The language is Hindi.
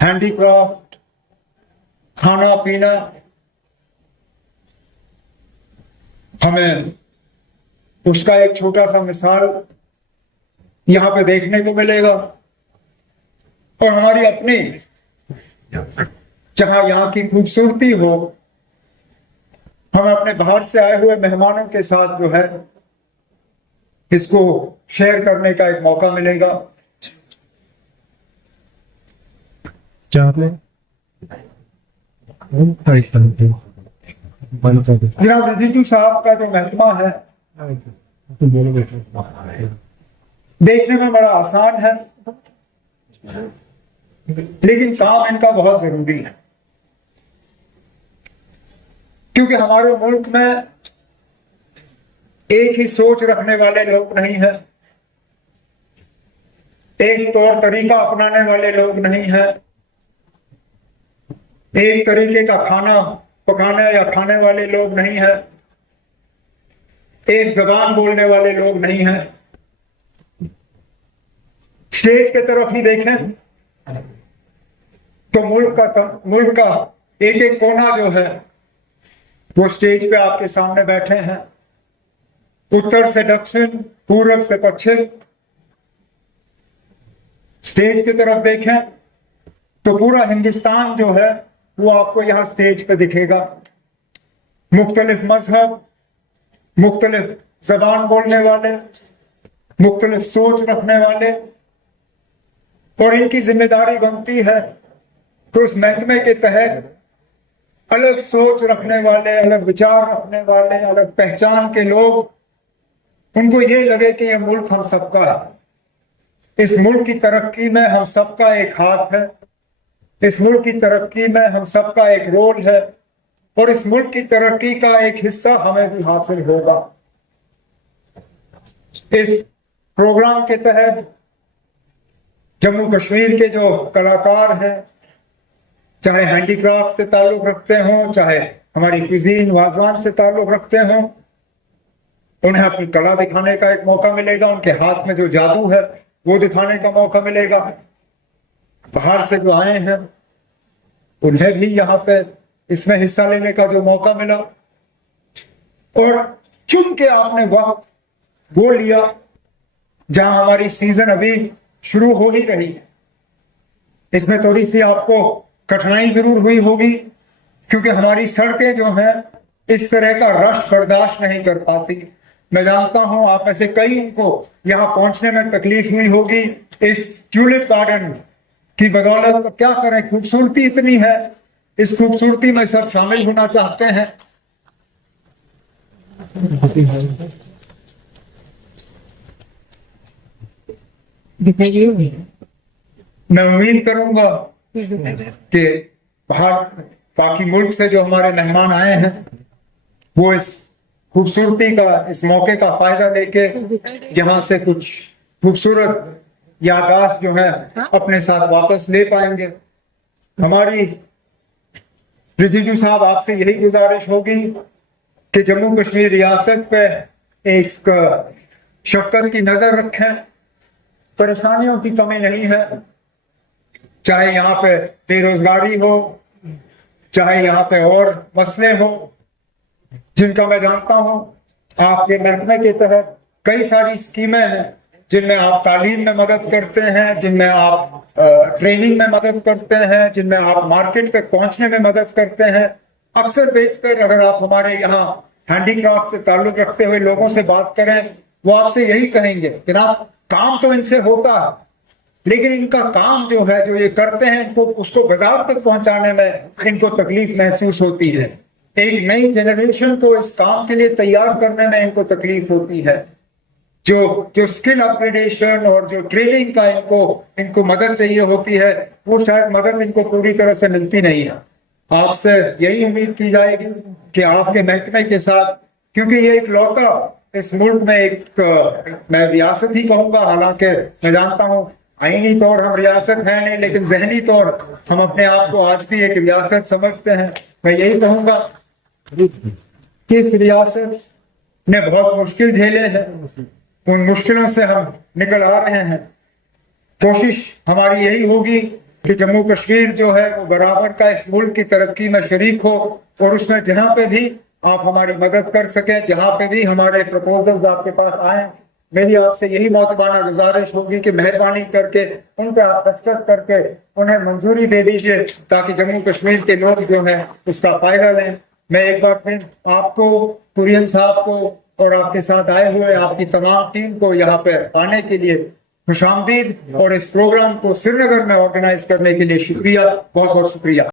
हैंडीक्राफ्ट, खाना पीना, हमें उसका एक छोटा सा मिसाल यहां पे देखने को मिलेगा। और हमारी अपनी जहां यहां की खूबसूरती हो, हम अपने बाहर से आए हुए मेहमानों के साथ जो है इसको शेयर करने का एक मौका मिलेगा। जनाब रिजिजू साहब का जो महकमा है देखने में बड़ा आसान है, लेकिन काम इनका बहुत जरूरी है, क्योंकि हमारे मुल्क में एक ही सोच रखने वाले लोग नहीं हैं, एक तौर तरीका अपनाने वाले लोग नहीं हैं, एक तरीके का खाना पकाने या खाने वाले लोग नहीं हैं, एक जबान बोलने वाले लोग नहीं हैं। स्टेज के तरफ ही देखें तो मुल्क का एक एक कोना जो है वो स्टेज पे आपके सामने बैठे हैं, उत्तर से दक्षिण, पूरब से पश्चिम। स्टेज की तरफ देखें तो पूरा हिंदुस्तान जो है वो आपको यहां स्टेज पे दिखेगा। मुख्तलिफ मजहब, मुख्तलिफ जबान बोलने वाले, मुख्तलिफ सोच रखने वाले, और इनकी जिम्मेदारी बनती है तो उस महकमे के तहत अलग सोच रखने वाले, अलग विचार रखने वाले, अलग पहचान के लोग, उनको ये लगे कि ये मुल्क हम सबका है, इस मुल्क की तरक्की में हम सबका एक हाथ है, इस मुल्क की तरक्की में हम सबका एक रोल है, और इस मुल्क की तरक्की का एक हिस्सा हमें भी हासिल होगा। इस प्रोग्राम के तहत जम्मू कश्मीर के जो कलाकार हैं, चाहे हैंडीक्राफ्ट से ताल्लुक रखते हों, चाहे हमारी क्विजीन वाजवान से ताल्लुक रखते हों, उन्हें अपनी कला दिखाने का एक मौका मिलेगा, उनके हाथ में जो जादू है वो दिखाने का मौका मिलेगा। बाहर से जो आए हैं उन्हें भी यहाँ पे इसमें हिस्सा लेने का जो मौका मिला, और चुन के आपने वक्त वो लिया जहां हमारी सीजन अभी शुरू हो ही रही है। इसमें थोड़ी सी आपको कठिनाई जरूर हुई होगी, क्योंकि हमारी सड़कें जो हैं इस तरह का रश बर्दाश्त नहीं कर पाती। मैं जानता हूं आप में से कई को यहां पहुंचने में तकलीफ हुई होगी। इस ट्यूलिप गार्डन की बदौलत तो क्या करें, खूबसूरती इतनी है, इस खूबसूरती में सब शामिल होना चाहते हैं। मैं उम्मीद करूंगा कि बाकी मुल्क से जो हमारे मेहमान आए हैं वो इस खूबसूरती का, इस मौके का फायदा लेके यहाँ से कुछ खूबसूरत याददाश्त जो है अपने साथ वापस ले पाएंगे। हमारी रिजिजू साहब आपसे यही गुजारिश होगी कि जम्मू कश्मीर रियासत पे एक शफकत की नजर रखें। परेशानियों की कमी नहीं है, चाहे यहाँ पे बेरोजगारी हो, चाहे यहाँ पे और मसले हो जिनका मैं जानता हूँ। आपके महकमे के तहत कई सारी स्कीमें हैं जिनमें आप तालीम में मदद करते हैं, जिनमें आप ट्रेनिंग में मदद करते हैं, जिनमें आप मार्केट तक पहुंचने में मदद करते हैं। अक्सर बेशतर अगर आप हमारे यहाँ हैंडीक्राफ्ट से ताल्लुक रखते हुए लोगों से बात करें, वो आपसे यही कहेंगे कि जनाब काम तो इनसे होता है, लेकिन इनका काम जो है, जो ये करते हैं, इनको उसको बाजार तक पहुंचाने में इनको तकलीफ महसूस होती है। एक नई जनरेशन को इस काम के लिए तैयार करने में इनको तकलीफ होती है। जो स्किल अपग्रेडेशन और जो ट्रेनिंग का इनको मदद चाहिए होती है, वो शायद मदद इनको पूरी तरह से मिलती नहीं है। आपसे यही उम्मीद की जाएगी कि आपके महकमे के साथ, क्योंकि ये एक लौता इस मुल्क में एक मैं रियासत ही कहूंगा, हालांकि मैं जानता हूं आईनी तौर हम रियासत है नहीं, लेकिन जहनी तौर हम अपने आप को आज भी एक रियासत समझते हैं। मैं यही कहूंगा कि इस रियासत ने बहुत मुश्किल झेले हैं, उन मुश्किलों से हम निकल आ रहे हैं। कोशिश हमारी यही होगी कि जम्मू कश्मीर जो है वो बराबर का इस मुल्क की तरक्की में शरीक हो, और उसमें जहां पे भी आप हमारी मदद कर सकें, जहां पे भी हमारे प्रपोजल्स आपके पास आए, मेरी आपसे यही मोतबाना गुजारिश होगी कि मेहरबानी करके उन पर आप दस्तखत करके उन्हें मंजूरी दे दीजिए, ताकि जम्मू कश्मीर के लोग जो हैं उसका फायदा लें। मैं एक बार फिर आपको, कुरियन साहब को और आपके साथ आए हुए आपकी तमाम टीम को यहाँ पे आने के लिए खुशामदीद, और इस प्रोग्राम को श्रीनगर में ऑर्गेनाइज करने के लिए शुक्रिया, बहुत बहुत शुक्रिया।